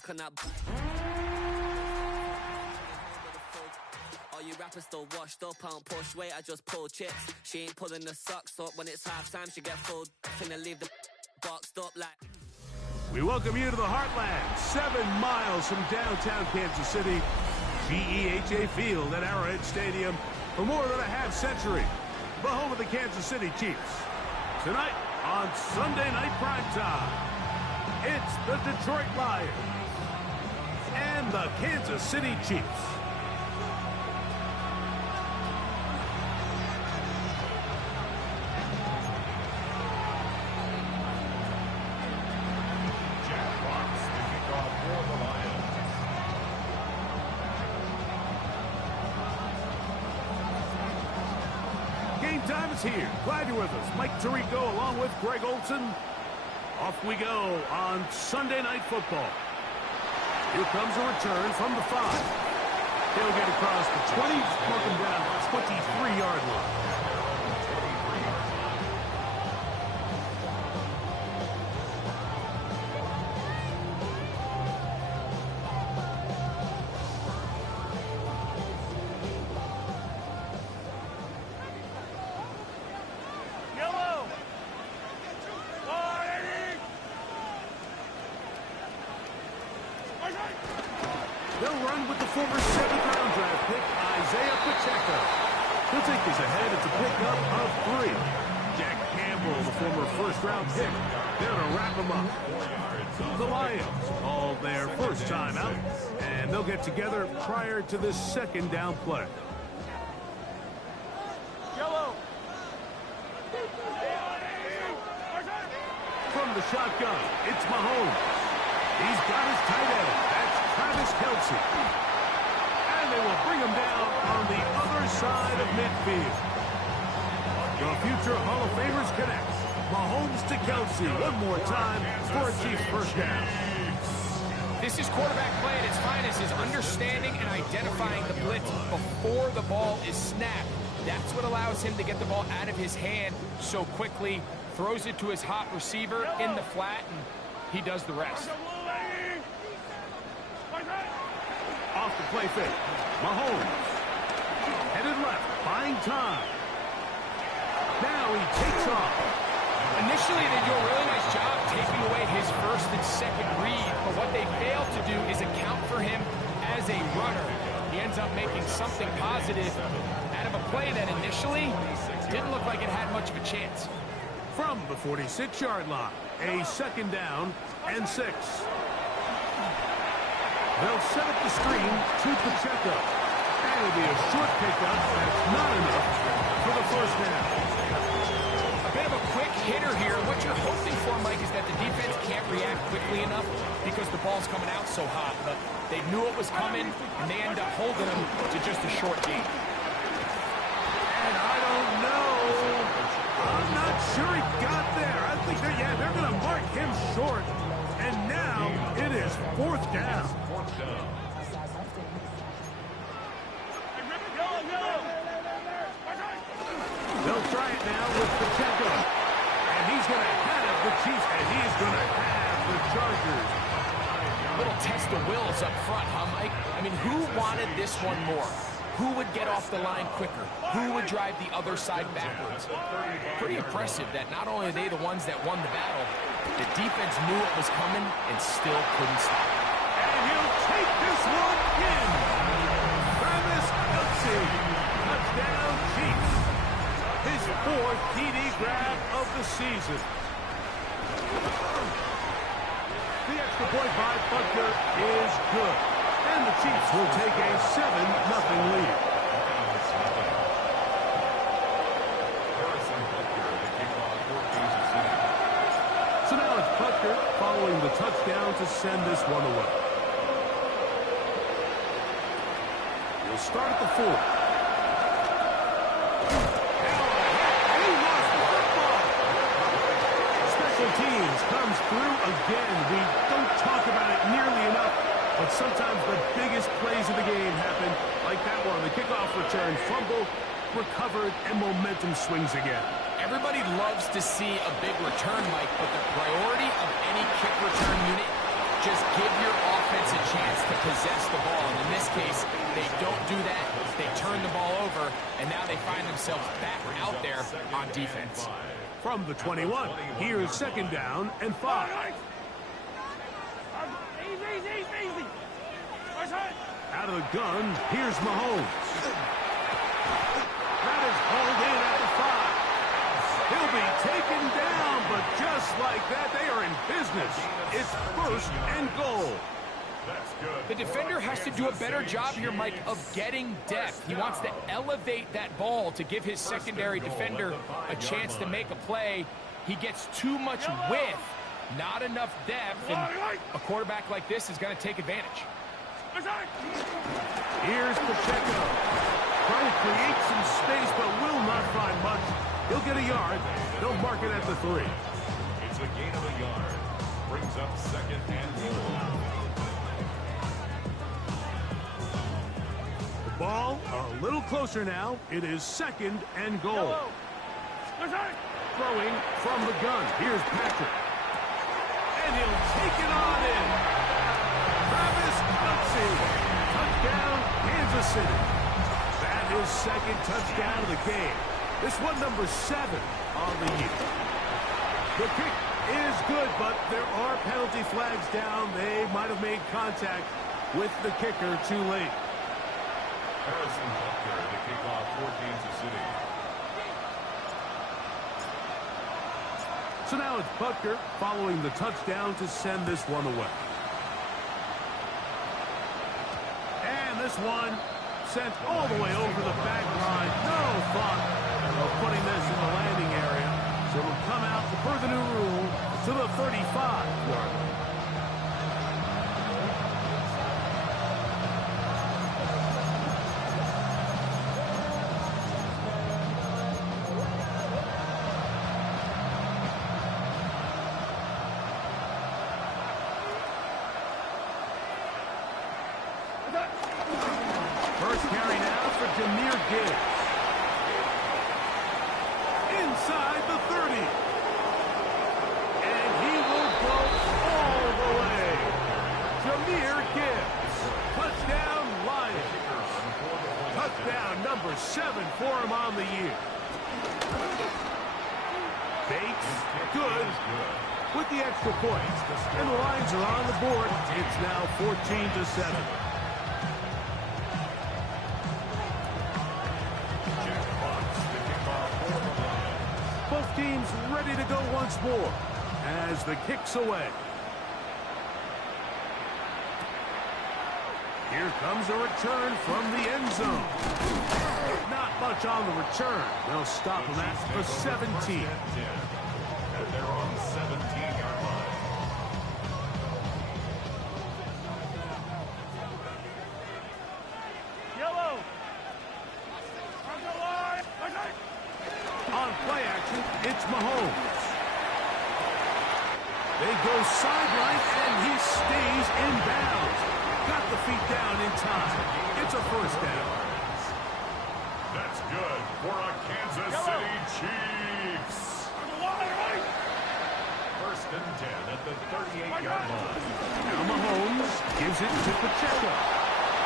back on that. All you rappers still washed up, I don't push weight, I just pull chips. She ain't pulling the socks up when it's halftime, she get full. Finna leave the boxed up like. We welcome you to the Heartland, 7 miles from downtown Kansas City. GEHA Field at Arrowhead Stadium for more than a half century. The home of the Kansas City Chiefs. Tonight on Sunday Night Primetime, it's the Detroit Lions and the Kansas City Chiefs. Game time is here. Glad you're with us. Mike Tirico along with Greg Olson. Off we go on Sunday Night Football. Here comes a return from the 5. He'll get across the 20, mark him down at the 23-yard line. They'll run with the former 7th-round draft pick, Isaiah Pacheco. He'll take this ahead. It's a pickup of 3. Jack Campbell, the former first-round pick, there to wrap him up. The Lions, all their first time out, and they'll get together prior to this second down play. Yellow. From the shotgun, it's Mahomes. He's got his tight end. Travis Kelce. And they will bring him down on the other side of midfield. The future Hall of Famers connect. Mahomes to Kelce one more time for a Chiefs first down. This is quarterback play at its finest, is understanding and identifying the blitz before the ball is snapped. That's what allows him to get the ball out of his hand so quickly, throws it to his hot receiver in the flat, and he does the rest. Off the play fake. Mahomes. Headed left. Buying time. Now he takes off. Initially, they do a really nice job taking away his first and second read, but what they fail to do is account for him as a runner. He ends up making something positive out of a play that initially didn't look like it had much of a chance. From the 46-yard line, a second down and 6. They'll set up the screen to Pacheco. And it'll be a short pickup. That's not enough for the first down. A bit of a quick hitter here. What you're hoping for, Mike, is that the defense can't react quickly enough because the ball's coming out so hot. But they knew it was coming, and they end up holding him to just a short gain. And I don't know. I'm not sure he got there. I think they're going to mark him short. And now it is 4th down. They'll try it now with Pacheco. And he's going to have the Chiefs, and he's going to have the Chargers. A little test of wills up front, huh, Mike? I mean, who wanted this one more? Who would get off the line quicker? Who would drive the other side backwards? Pretty impressive that not only are they the ones that won the battle, the defense knew it was coming and still couldn't stop it. And he'll take this one in. Travis Kelce, touchdown Chiefs. His 4th TD grab of the season. The extra point by Butker is good. And the Chiefs will take a 7-0 lead. So now it's Butker following the touchdown to send this one away. He'll start at the 4. Teams comes through again. We don't talk about it nearly enough, but sometimes the biggest plays of the game happen like that one. The kickoff return, fumble, recovered, and momentum swings again. Everybody loves to see a big return, Mike, but the priority of any kick return unit, just give your offense offense a chance to possess the ball. And in this case, they don't do that. They turn the ball over, and now they find themselves back out there on defense. From the 21, here's second down and 5. Easy. Out of the gun, here's Mahomes. That is hauled in at the 5. He'll be taken down, but just like that, they are in business. It's first and goal. The defender has to do a better job here, Mike, of getting depth. He wants to elevate that ball to give his secondary defender a chance to make a play. He gets too much width, not enough depth, and a quarterback like this is going to take advantage. Here's Pacheco. Trying to create some space, but will not find much. He'll get a yard. They'll mark it at the 3. It's a gain of a yard. Brings up second and goal. The ball a little closer now. It is second and goal. Throwing from the gun. Here's Patrick. And he'll take it on in. Travis Kelce. Touchdown, Kansas City. That is second touchdown of the game. This one number 7 on the year. The kick is good, but there are penalty flags down. They might have made contact with the kicker too late. Harrison Butker, the kickoff for Kansas City. So now it's Butker following the touchdown to send this one away. And this one sent all the way over the back line. No thought of putting this in the landing area. So it'll come out per the new rule to the 35-yard line. First carry now for Jahmyr Gibbs. Inside the 30. And he will go all the way. Jahmyr Gibbs. Touchdown Lions. Touchdown number 7 for him on the year. Bates, good. With the extra point. And the Lions are on the board. It's now 14-7. Both teams ready to go once more as the kick's away. Here comes a return from the end zone. Not much on the return. They'll stop him at the 17. And they're on the 17-yard line. On play action, it's Mahomes. They go sideline, and he stays in bounds. Got the feet down in time. It's a first down. That's good for a Kansas City Chiefs. First and 10 at the 38-yard line. Now Mahomes gives it to Pacheco.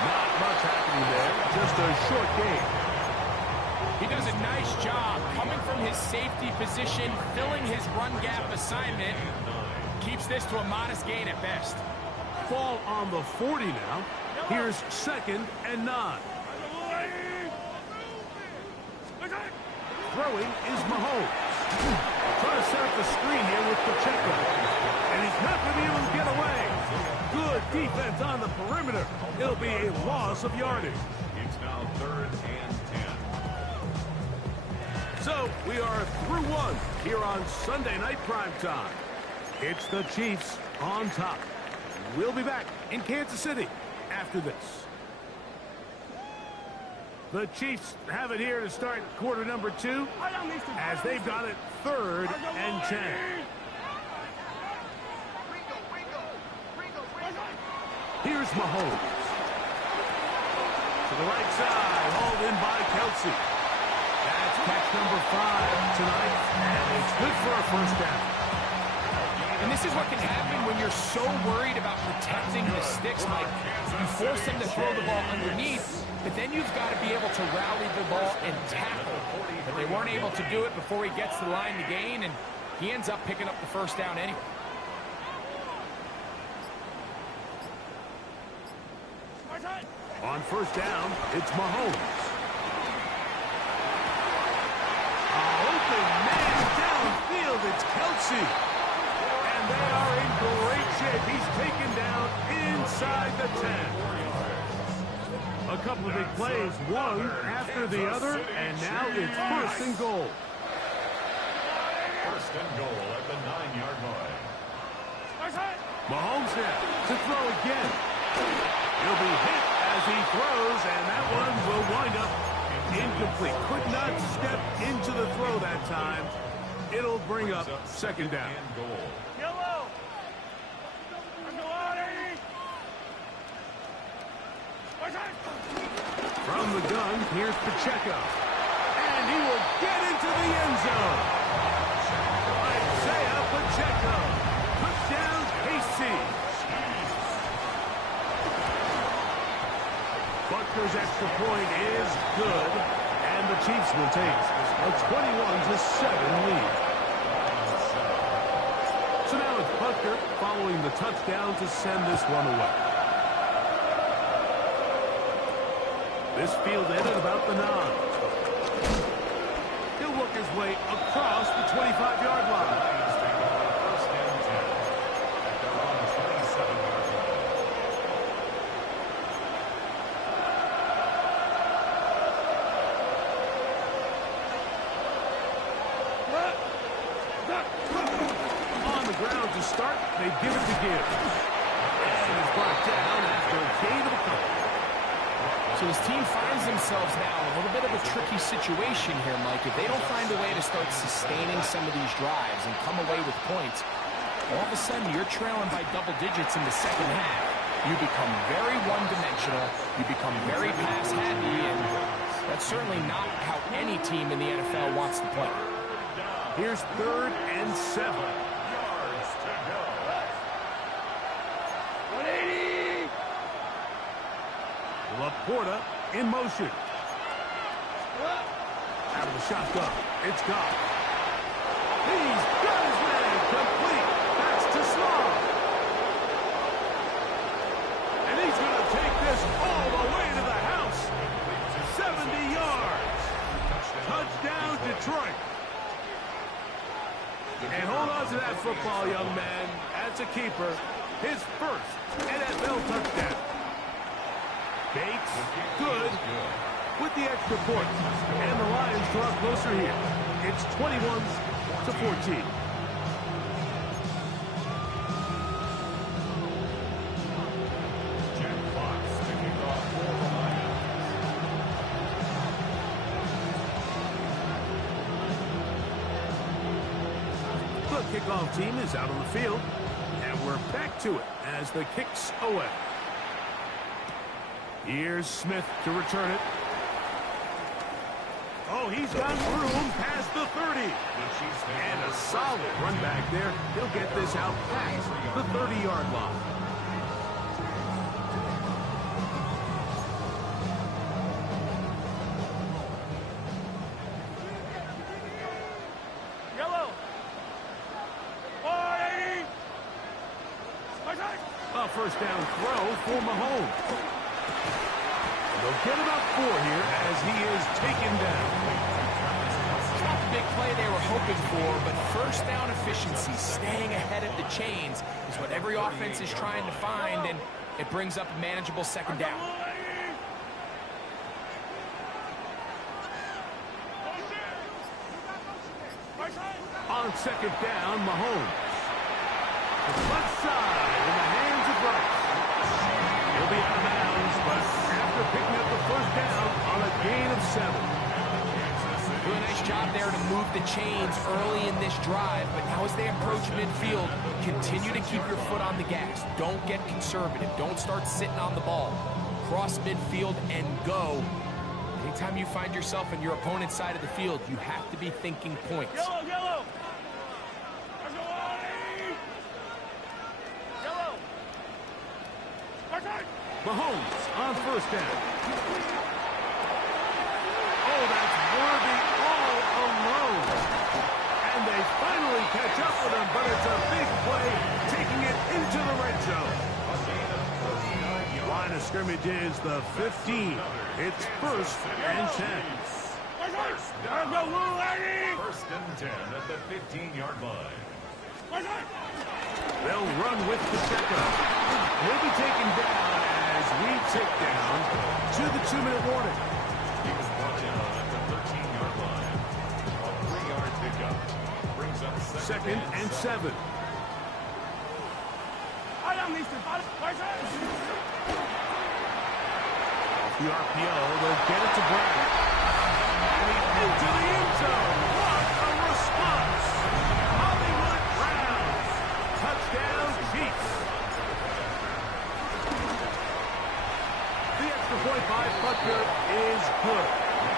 Not much happening there. Just a short game. He does a nice job coming from his safety position, filling his run gap assignment. Keeps this to a modest gain at best. Ball on the 40 now. Here's second and 9. Throwing is Mahomes. Trying to set up the screen here with Pacheco. And he's not going to be able to get away. Good defense on the perimeter. It'll be a loss of yardage. It's now 3rd and 10. So we are through one here on Sunday Night Primetime. It's the Chiefs on top. We'll be back in Kansas City after this. The Chiefs have it here to start quarter number 2 as they've got it 3rd and 10. Here's Mahomes. To the right side, hauled in by Kelce. That's catch number 5 tonight, and it's good for a first down. And this is what can happen when you're so worried about protecting the sticks, Mike. You force them to throw the ball underneath, but then you've got to be able to rally the ball and tackle. But they weren't able to do it before he gets to the line to gain, and he ends up picking up the first down anyway. On first down, it's Mahomes. Open man downfield, it's Kelsey. And they are in great shape. He's taken down inside the 10. A couple of big plays, one after the other, and now it's first and goal. First and goal at the 9-yard line. Mahomes now to throw again. He'll be hit as he throws, and that one will wind up incomplete. Could not step into the throw that time. It'll bring up second down. From the gun, here's Pacheco. And he will get into the end zone. Isaiah Pacheco. Touchdown, KC. Butker's extra point is good, and the Chiefs will take a 21-7 lead. So now it's Butker following the touchdown to send this one away. This field ended about the 9. He'll work his way across the 25-yard line. First and 10 at their own 27-yard line. On the ground to start, they give it to Gibbs. And he's brought down after a gain of a couple. So his team finds themselves now in a little bit of a tricky situation here, Mike. If they don't find a way to start sustaining some of these drives and come away with points, all of a sudden you're trailing by double digits in the second half. You become very one-dimensional. You become very pass-happy, and that's certainly not how any team in the NFL wants to play. Here's 3rd and 7. Yards to go. Laporta in motion. Out of the shotgun. It's gone. He's got his man complete. That's to Slav. And he's going to take this all the way to the house. 70 yards. Touchdown, Detroit. And hold on to that football, young man. That's a keeper. His first NFL touchdown. Bates, good, with the extra point. And the Lions draw closer here. It's 21-14. Jack Fox picking off for the Lions. The kickoff team is out on the field. And we're back to it as the kick's away. Here's Smith to return it. Oh, he's got room past the 30. And a solid run back there. He'll get this out past the 30-yard line. Yellow. 480. A first down throw for Mahomes. They'll get about 4 here as he is taken down. It's not the big play they were hoping for, but first down efficiency, staying ahead of the chains, is what every offense is trying to find, and it brings up a manageable second down. On second down, Mahomes. Left side in the hands of Rice. He'll be out of bounds, but after picking up the first down on a gain of 7. Do a nice job there to move the chains early in this drive, but now as they approach midfield, continue to keep your foot on the gas. Don't get conservative. Don't start sitting on the ball. Cross midfield and go. Anytime you find yourself in your opponent's side of the field, you have to be thinking points. Yellow, yellow. Mahomes on first down. Oh, that's Worthy all alone. And they finally catch up with him, but it's a big play, taking it into the red zone. Line of scrimmage is the 15. It's 1st and 10. First and 10 at the 15-yard line. They'll run with Pacheco. He'll be taken down as we tick down to the 2-minute warning. He was brought down at the 13-yard line. A 3-yard pickup brings up Second and 7. Off the RPO, they'll get it to Brown. And he's into the end zone. What a response! Hollywood Browns. Touchdown, Chiefs. The extra point by Butker is good.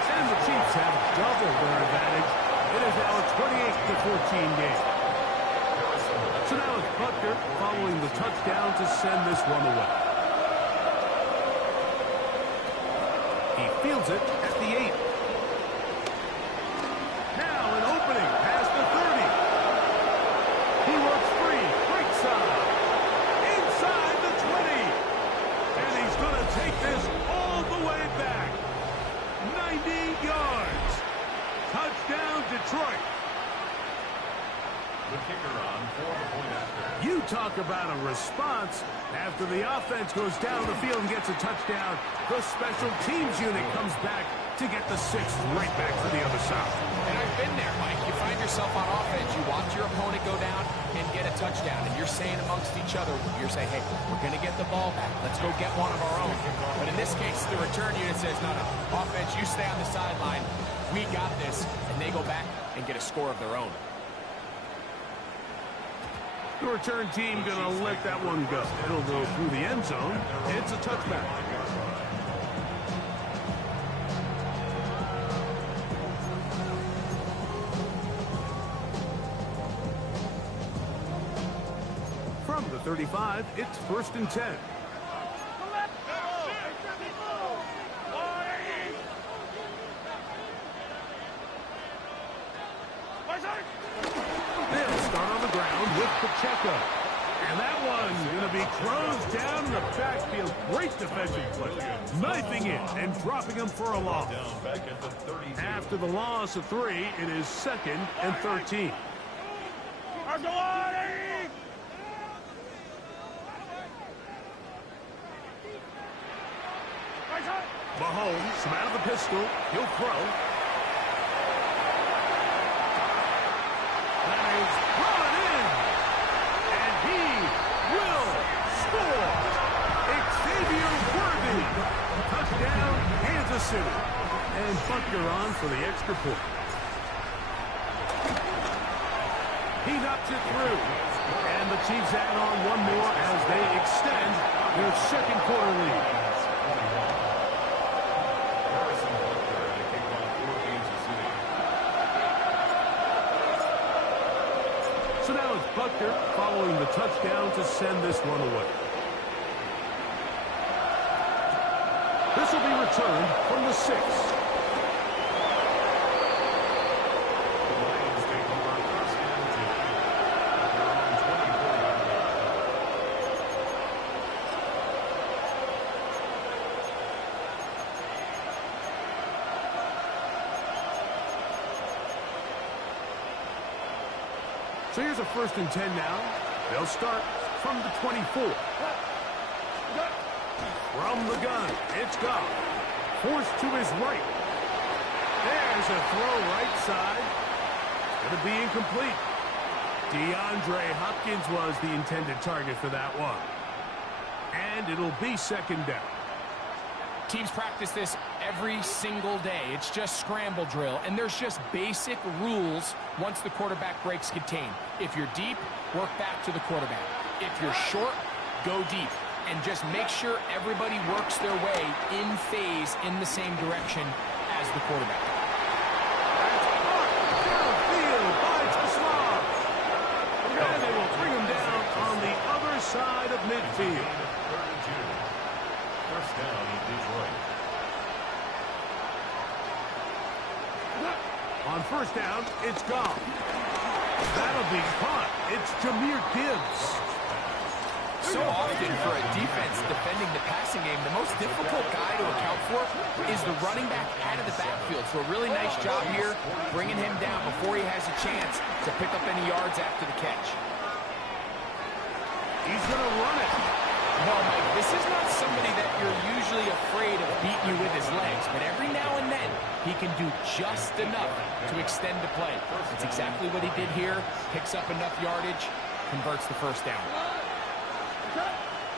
And the Chiefs have doubled their advantage. It is now a 28-14 game. So now it's Butker following the touchdown to send this one away. He fields it at the 8. Now an opening past the 30. He works free, right side, inside the 20. And he's going to take this all the way back. 90 yards. Touchdown, Detroit. the kicker on for the point after. You talk about a response. After the offense goes down the field and gets a touchdown, the special teams unit comes back to get the sixth right back to the other side. And I've been there, Mike. You find yourself on offense, you watch your opponent go down and get a touchdown, and you're saying amongst each other, you're saying, hey, we're going to get the ball back. Let's go get one of our own. But in this case, the return unit says, no, offense, you stay on the sideline. We got this. And they go back and get a score of their own. The return team going to let that one go. It'll go through the end zone. It's a touchback. From the 35, it's 1st and 10. They'll start on the ground with Pacheco. And that one's going to be closed down in the backfield. Great defensive play. Knifing in and dropping him for a loss. After the loss of 3, it is 2nd and 13. Mahomes, from out of the pistol, he'll throw. That is brought in, and he will score. Xavier Worthy, touchdown, Kansas City. And Butker on for the extra point. He knocks it through, and the Chiefs add on one more as they extend their second quarter lead. So now it's Butker following the touchdown to send this one away. This will be returned from the 6. The Lions take over 1st and 2 at their own 24-yard line. So here's a 1st and 10 now. They'll start from the 24. From the gun, it's Goff. Forced to his right. There's a throw right side. It's going to be incomplete. DeAndre Hopkins was the intended target for that one. And it'll be 2nd down. Teams practice this every single day. It's just scramble drill, and there's just basic rules once the quarterback breaks contain. If you're deep, work back to the quarterback. If you're short, go deep. And just make sure everybody works their way in phase in the same direction as the quarterback. Downfield by Toslav. And they will bring him down on the other side of midfield. first down in Detroit. On first down, it's Goff. That'll be caught. It's Jahmyr Gibbs. So often for a defense defending the passing game, the most difficult guy to account for is the running back out of the backfield. So a really nice job here, bringing him down before he has a chance to pick up any yards after the catch. He's going to run it. No, Mike, this is not somebody that you're usually afraid of beating you with his legs, but every now and then he can do just enough to extend the play. That's exactly what he did here. Picks up enough yardage, converts the first down.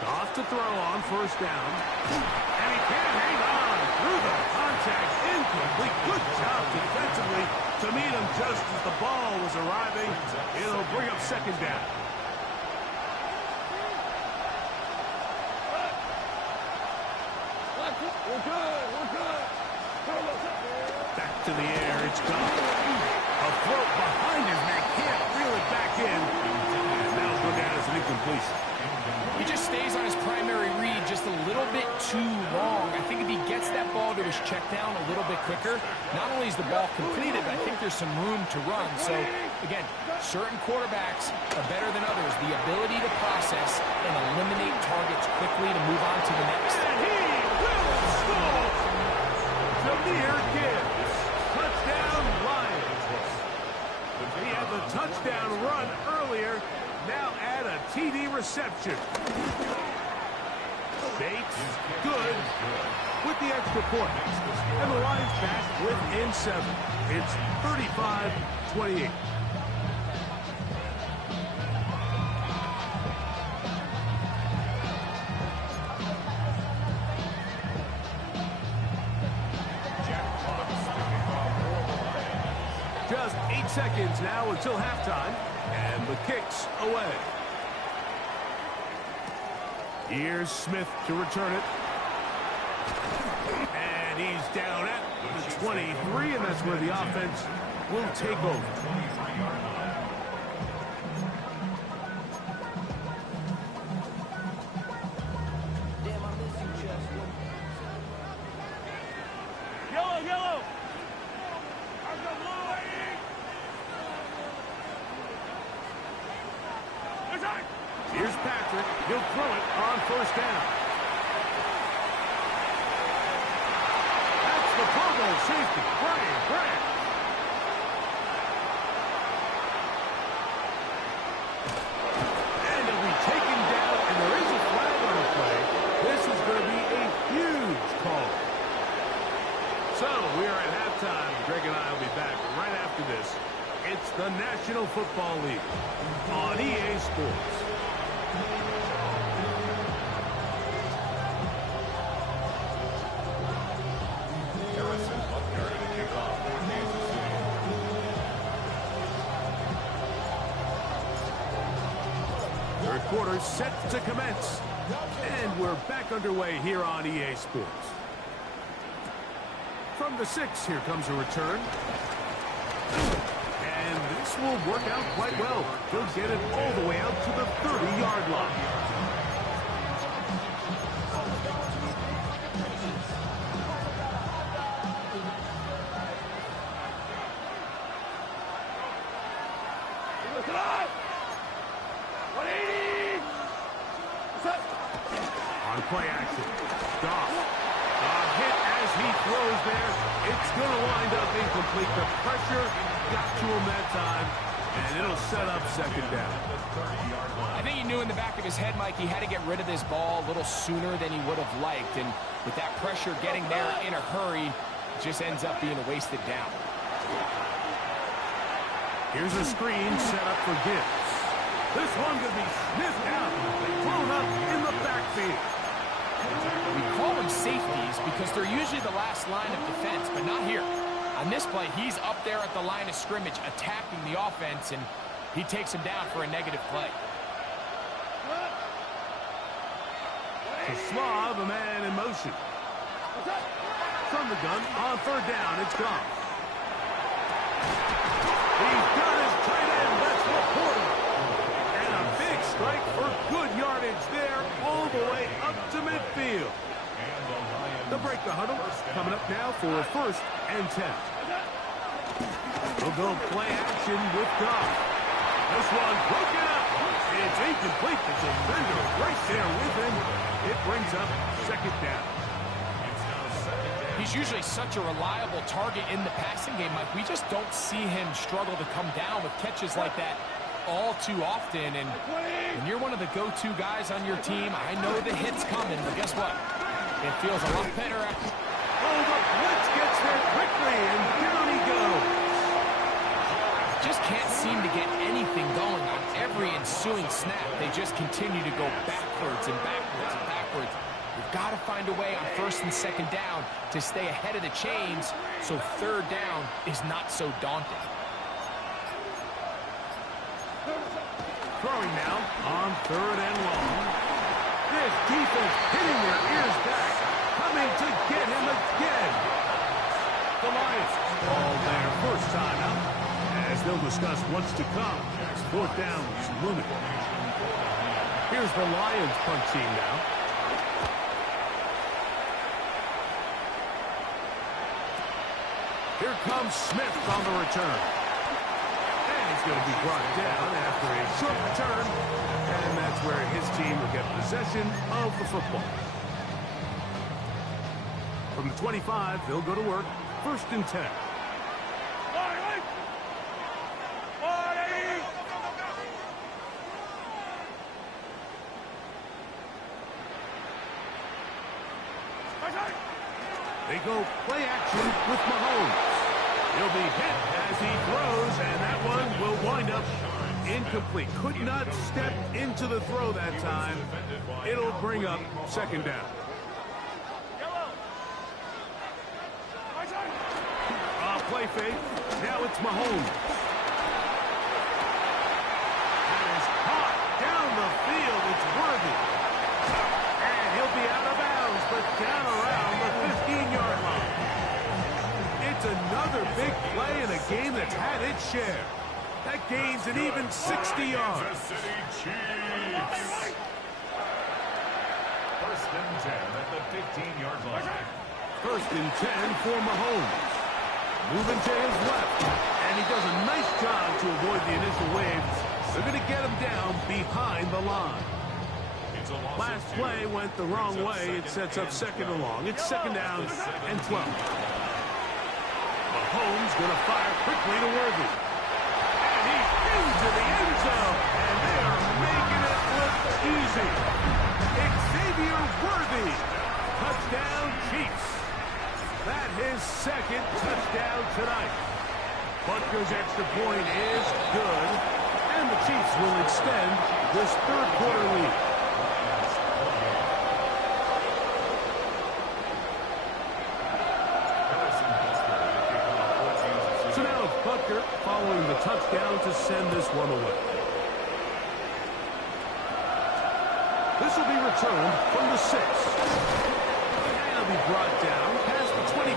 Off to throw on first down. And he can't hang on through the contact. Incomplete. Good job defensively to meet him just as the ball was arriving. It'll bring up second down. We're good. Back to the air. It's gone. A throat behind his man. Can't reel it back in. And that'll go down as an incompletion. He just stays on his primary read just a little bit too long. I think if he gets that ball to his check down a little bit quicker, not only is the ball completed, but I think there's some room to run. So, again, certain quarterbacks are better than others. The ability to process and eliminate targets quickly to move on to the next. And he will score! Jahmyr Gibbs. Touchdown, Lions. He had the touchdown run earlier. Now add a TD reception. Bates, good, with the extra point. And the Lions back within 7. It's 35-28. Just 8 seconds now until halftime. And the kick's away. Here's Smith to return it. And he's down at the 23, and that's where the offense will take over. Yellow. Here's Patrick. He'll throw it on first down. That's the Pro Bowl safety, Brian Grant. And he'll be taken down, and there is a flag on the play. This is going to be a huge call. So, we are at halftime. Greg and I will be back right after this. It's the National Football League on EA Sports. Harrison Butker to kick off for Kansas City. Third quarter set to commence. And we're back underway here on EA Sports. From the 6, here comes a return. And this will work out quite well. He'll get it all the way out to the 30-yard line. On play action, Goff. Hit as he throws there. It's going to wind up incomplete. The pressure got to him that time, and it'll set up second down. I think he knew in the back of his head, Mike, he had to get rid of this ball a little sooner than he would have liked. And with that pressure getting there in a hurry, it just ends up being a wasted down. Here's a screen set up for Gibbs. This one could be sniffed out and thrown up in the backfield. We call them safeties because they're usually the last line of defense, but not here. On this play, he's up there at the line of scrimmage attacking the offense, and he takes him down for a negative play. To Slav, a man in motion. From the gun, on third down, it's gone. He's got his tight end, that's Laporta. And a big strike for good yardage there, all the way up to midfield. They'll break the huddle. Coming up now for a 1st and 10. They'll go play action with Goff. This one broken up. It's incomplete. The defender right there with him. It brings up 2nd down. He's usually such a reliable target in the passing game, Mike. We just don't see him struggle to come down with catches like that all too often. And when you're one of the go-to guys on your team, I know the hit's coming, but guess what? It feels a lot better after. Oh, the blitz gets there quickly, and down he goes. Just can't seem to get anything going on every ensuing snap. They just continue to go backwards and backwards and backwards. We've got to find a way on 1st and 2nd down to stay ahead of the chains so 3rd down is not so daunting. Throwing now on 3rd and long. This defense hitting their ears back, coming to get him again. The Lions call their 1st time out, as they'll discuss what's to come. 4th down is looming. Here's the Lions punt team now. Here comes Smith on the return. And he's going to be brought down after a short return. And that's where his team will get possession of the football. From the 25, they'll go to work. 1st and 10. They go play action with Mahomes. He'll be hit as he throws, and that one will wind up incomplete. Could not step into the throw that time. It'll bring up 2nd down. Play fake. Now it's Mahomes. That is caught down the field. It's Worthy. And he'll be out of bounds, but down around the 15-yard line. It's another big play in a game that's had its share. That gains an even 60 yards. 1st and 10 at the 15-yard line. 1st and 10 for Mahomes. Moving to his left, and he does a nice job to avoid the initial wave. They're going to get him down behind the line. Last play went the wrong way. It sets up 2nd and long. It's 2nd down and 12. Mahomes going to fire quickly to Worthy. And he's into the end zone, and they are making it look easy. Xavier Worthy. Touchdown, Chiefs. That his 2nd touchdown tonight. Butker's extra point is good, and the Chiefs will extend this 3rd quarter lead. So now it's Butker following the touchdown to send this one away. This will be returned from the 6. And it'll be brought down past the 25.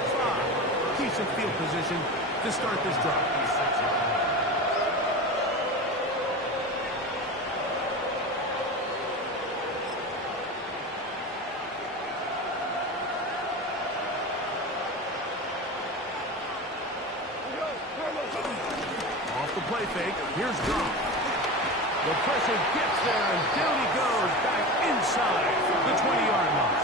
Decent field position to start this drive. Off the play fake, here's Goff. The pressure gets there, and down he goes back inside the 20-yard line.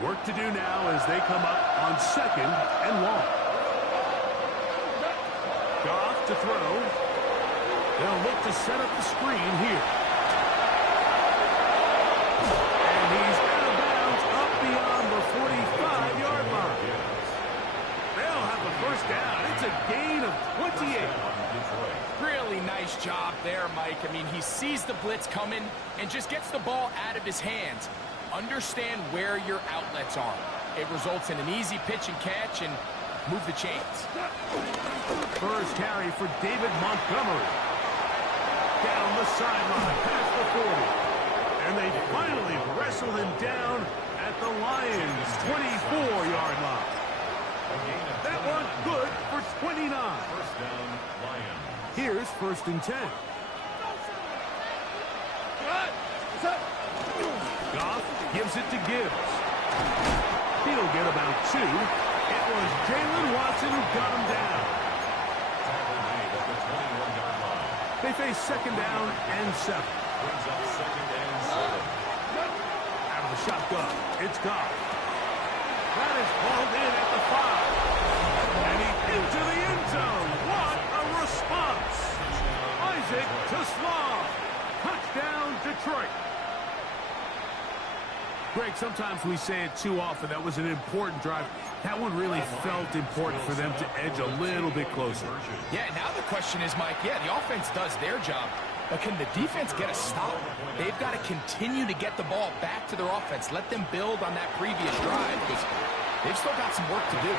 Work to do now as they come up on 2nd and long. Goff to throw. They'll look to set up the screen here. And he's out of bounds up beyond the 45-yard line. They'll have the 1st down. It's a gain of 28. Really nice job there, Mike. I mean, he sees the blitz coming and just gets the ball out of his hands. Understand where your outlets are. It results in an easy pitch and catch and move the chains. First carry for David Montgomery. Down the sideline, past the 40. And they finally wrestle him down at the Lions' 24-yard line. That one's good for 29. First down, Lions. Here's 1st and 10. Goff gives it to Gibbs. He'll get about 2. It was Jalen Watson who got him down. Tackle made at the 21-yard line. They face 2nd down and 7. Brings up 2nd and 7. Out of the shotgun, it's Goff. That is hauled in at the 5. And he's into the end zone. What a response. Isaac Toussaint. Touchdown, Detroit. Greg, sometimes we say it too often. That was an important drive. That one really felt important for them to edge a little bit closer. Yeah, now the question is, Mike, the offense does their job, but can the defense get a stop? They've got to continue to get the ball back to their offense. Let them build on that previous drive because they've still got some work to do.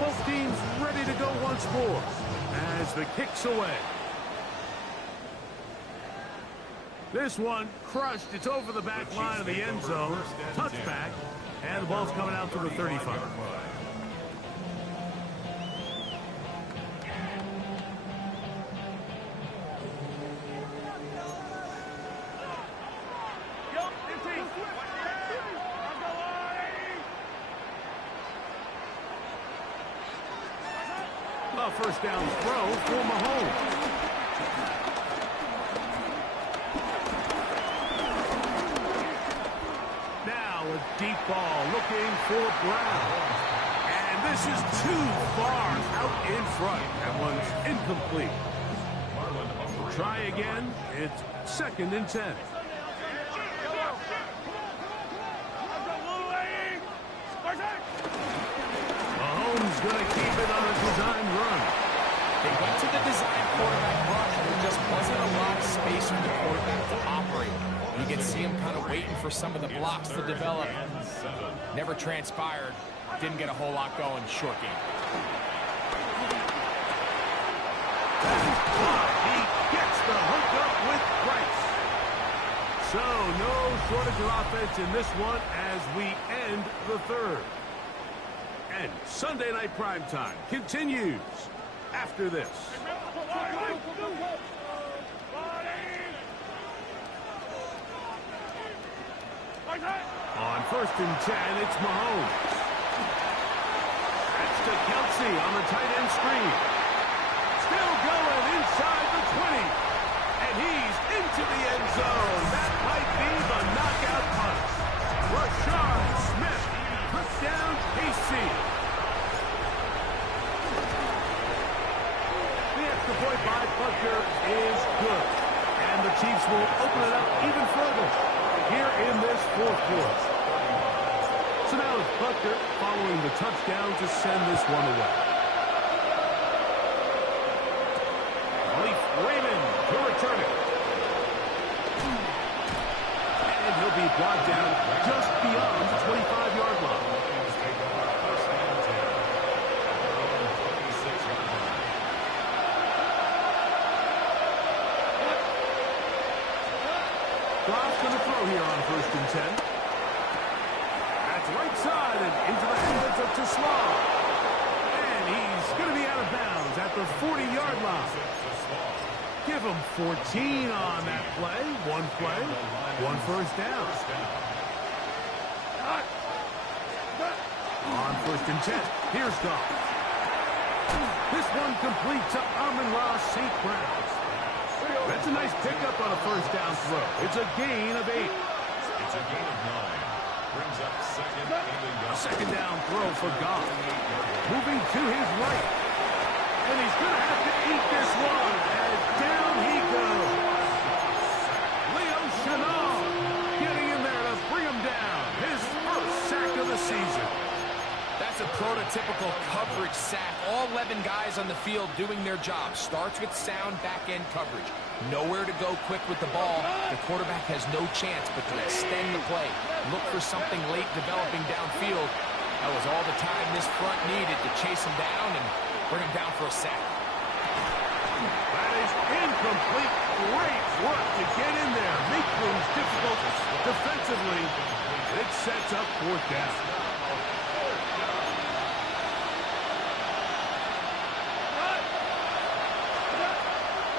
Both teams ready to go once more as the kick's away. This one crushed. It's over the back line of the end zone. Touchback. And the ball's coming out to the 35. A first down throw for Mahomes. Now a deep ball looking for Brown. And this is too far out in front. That one's incomplete. Try again. It's 2nd and 10. Mahomes going to keep it on a design run. They went to the design quarterback rush, and there just wasn't a lot of space for the quarterback to operate. You can see him kind of waiting for some of the blocks to develop. Never transpired. Didn't get a whole lot going. Short game. He gets the hook up with Price. So no shortage of offense in this one as we end the 3rd. And Sunday Night Primetime continues after this. On 1st and 10, it's Mahomes. That's to Kelsey on the tight end screen. Still going inside the 20. And he's into the end zone. That might be the knockout punch. Rashard Smith. Touchdown, KC. The extra point by Butker is good. And the Chiefs will open it up even further here in this 4th quarter. So now it's Butker following the touchdown to send this one away. Khalif Raymond to return it. And he'll be brought down just beyond the 25-yard line. Goff's going to throw here on 1st and 10. That's right side and into the hands of Toussaint. And he's going to be out of bounds at the 40-yard line. Give him 14 on that play. One play, one first down. On 1st and 10, here's Goff. This one complete to Amon-Ra St. Brown. That's a nice pickup on a first down throw. It's a gain of 8. It's a gain of 9. Brings up 2nd and A 2nd down throw for Goff. Moving to his right. And he's going to have to eat this one. And down he goes. Leo Chenal getting in there to bring him down. His first sack of the season. That That's a prototypical coverage sack. All 11 guys on the field doing their job. Starts with sound back-end coverage. Nowhere to go quick with the ball. The quarterback has no chance but to extend the play. Look for something late developing downfield. That was all the time this front needed to chase him down and bring him down for a sack. That is incomplete. Great work to get in there. Make things difficult defensively. It sets up fourth down.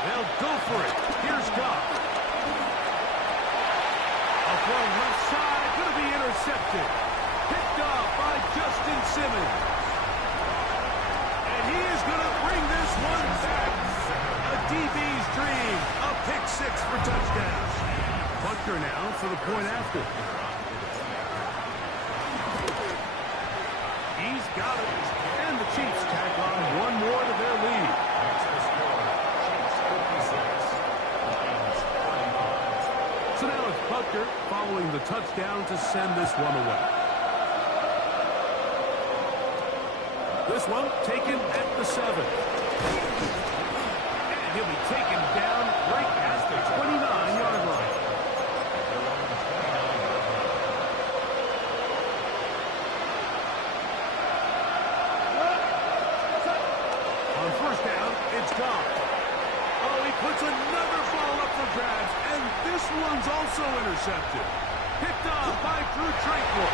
They'll go for it. Here's Goff. A throw left side. Going to be intercepted. Picked off by Justin Simmons. And he is going to bring this one back. A DB's dream. A pick six for touchdown. Buckner now for the point after. He's got it. And the Chiefs tack on one more to their lead. So now it's Buckner following the touchdown to send this one away. This one taken at the 7. And he'll be taken down right at the 29-yard line. On first down, it's Goff. Oh, he puts another ball up for grabs, and this one's also intercepted. Picked off by Drew Tranquill.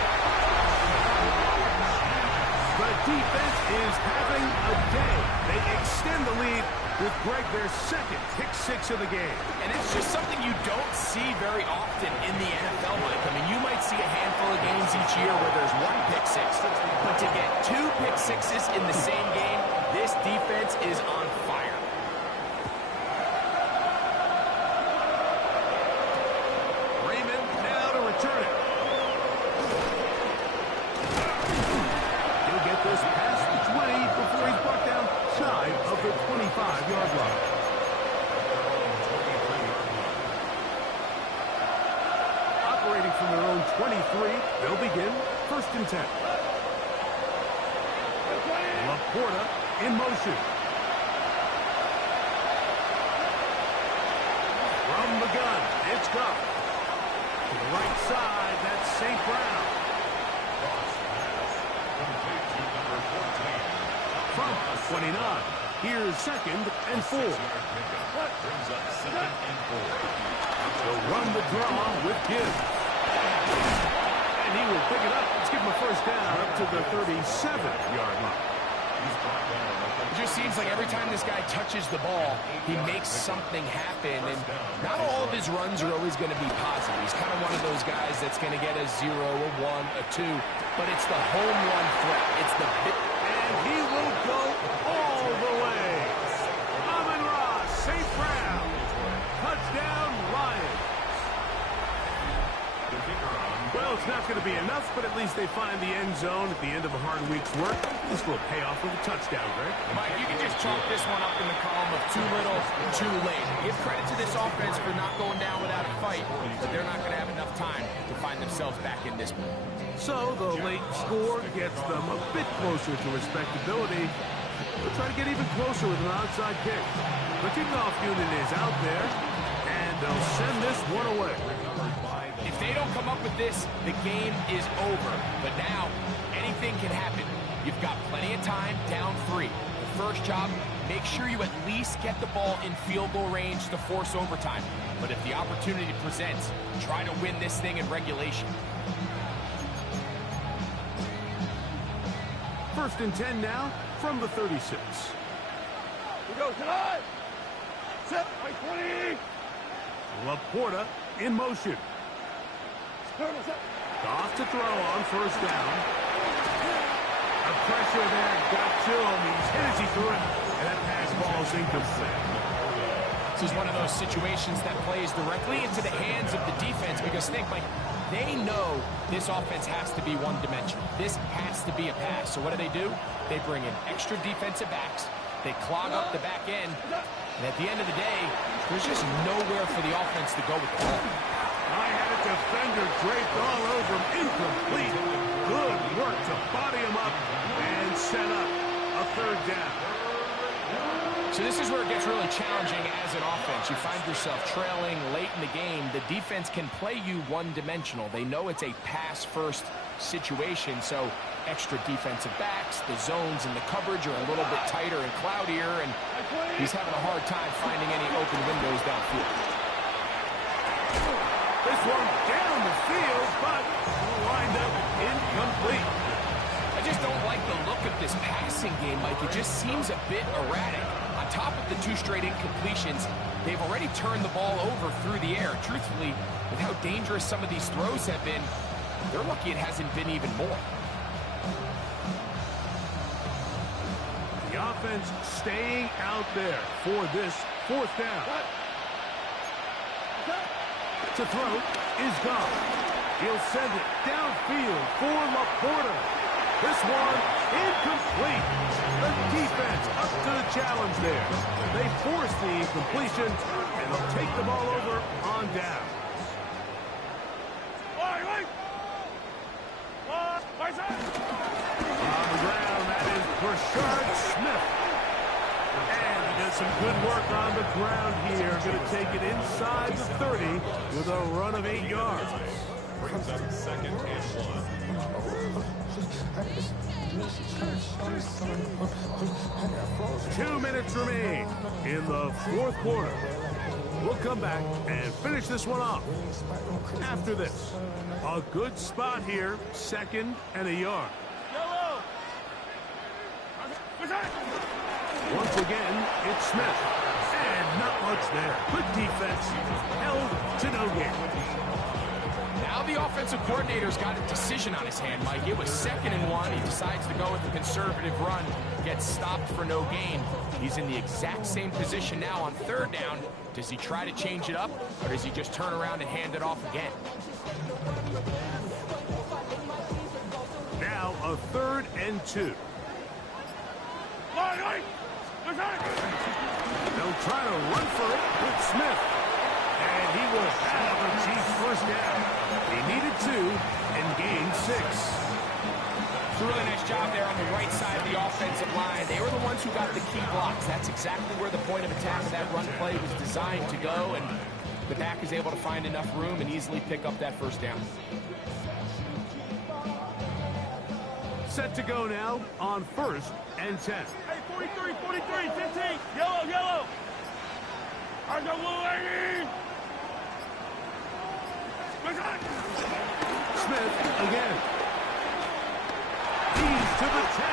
The defense is having a day. They extend the lead with Greg their second pick six of the game. And it's just something you don't see very often in the NFL, Mike. I mean, you might see a handful of games each year where there's one pick six. But to get two pick sixes in the same game, this defense is on fire. Raymond now to return it. He'll get this past the 20 before he's brought down shy of the 25-yard line. Operating from their own 23, they'll begin 1st and 10. Laporta in motion. From the gun, it's Goff. To the right side, that's St. Brown. From the 29, here's 2nd and 4. They'll run the draw with Gibbs. And he will pick it up. Let's give him a first down up to the 37-yard line. It just seems like every time this guy touches the ball, he makes something happen. And not all of his runs are always going to be positive. He's kind of one of those guys that's going to get a 0, a 1, a 2. But it's the home run threat. It's the big... And he will go all the way. Amon-Ra St. Brown. Touchdown, Lions. Well, it's not going to be enough, but at least they find the end zone at the end of a hard week's work. This will pay off with a touchdown, Greg. Mike, you can just chalk this one up in the column of too little, too late. Give credit to this offense for not going down without a fight, but they're not going to have enough time to find themselves back in this one. So the late score gets them a bit closer to respectability. They'll try to get even closer with an onside kick. The kickoff unit is out there, and they'll send this one away. If they don't come up with this, the game is over. But now, anything can happen. You've got plenty of time, down 3. The first job, make sure you at least get the ball in field goal range to force overtime. But if the opportunity presents, try to win this thing in regulation. 1st and 10 now from the 36. We go tonight. Set by 20. Laporta in motion. Goff to throw on first down. The pressure there got to him. He's hit as he threw it. And that pass ball's incomplete. This is one of those situations that plays directly into the hands of the defense because think, Mike, they know this offense has to be one-dimensional. This has to be a pass. So what do? They bring in extra defensive backs. They clog up the back end. And at the end of the day, there's just nowhere for the offense to go with the ball. I had a defender draped all over him. Incomplete. Good work work to body him up and set up a third down. So this is where it gets really challenging as an offense. You find yourself trailing late in the game. The defense can play you one-dimensional. They know it's a pass-first situation, so extra defensive backs, the zones and the coverage are a little bit tighter and cloudier, and he's having a hard time finding any open windows downfield. This one down the field, but wind up incomplete. I just don't like the look of this passing game, Mike. It just seems a bit erratic. On top of the 2 straight incompletions, they've already turned the ball over through the air. Truthfully, with how dangerous some of these throws have been, they're lucky it hasn't been even more. The offense staying out there for this 4th down. To throw is gone. He'll send it downfield for Laporta. This one incomplete. The defense up to the challenge there. They force the incompletion, and they'll take the ball over on down. On the ground, that is Brashard Smith. And he does some good work on the ground here. Going to take it inside the 30 with a run of 8 yards. Brings up 2nd and 1. 2 minutes remain in the 4th quarter. We'll come back and finish this one off. After this, a good spot here, 2nd and a yard. Once again, it's Smith. And not much there. Good defense. Held to no gain. Now the offensive coordinator's got a decision on his hand, Mike. It was 2nd and 1. He decides to go with the conservative run, gets stopped for no gain. He's in the exact same position now on 3rd down. Does he try to change it up, or does he just turn around and hand it off again? Now a 3rd and 2. They'll try to run for it with Smith. And he will have a chief 1st down. He needed 2 and gained 6. It's a really nice job there on the right side of the offensive line. They were the ones who got the key blocks. That's exactly where the point of attack of that run play was designed to go, and the back is able to find enough room and easily pick up that 1st down. Set to go now on 1st and 10. Hey, 43, 43, 15. Yellow, yellow. I got blue lady. Smith again. He's to the 10.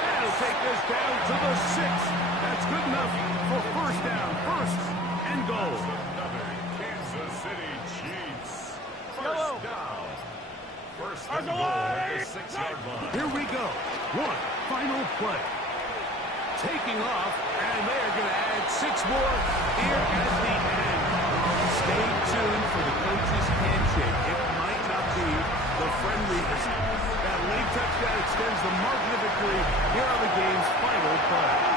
That'll take this down to the 6. That's good enough for 1st down, 1st and goal. Kansas City Chiefs. Yellow. 1st down. 1st and goal at the 6-yard line. Here we go. One final play. Taking off, and they're going to add 6 more here at the end. Stay tuned for the coach's handshake. It might not be the friendliest. That late touchdown extends the margin of victory here on the game's final play.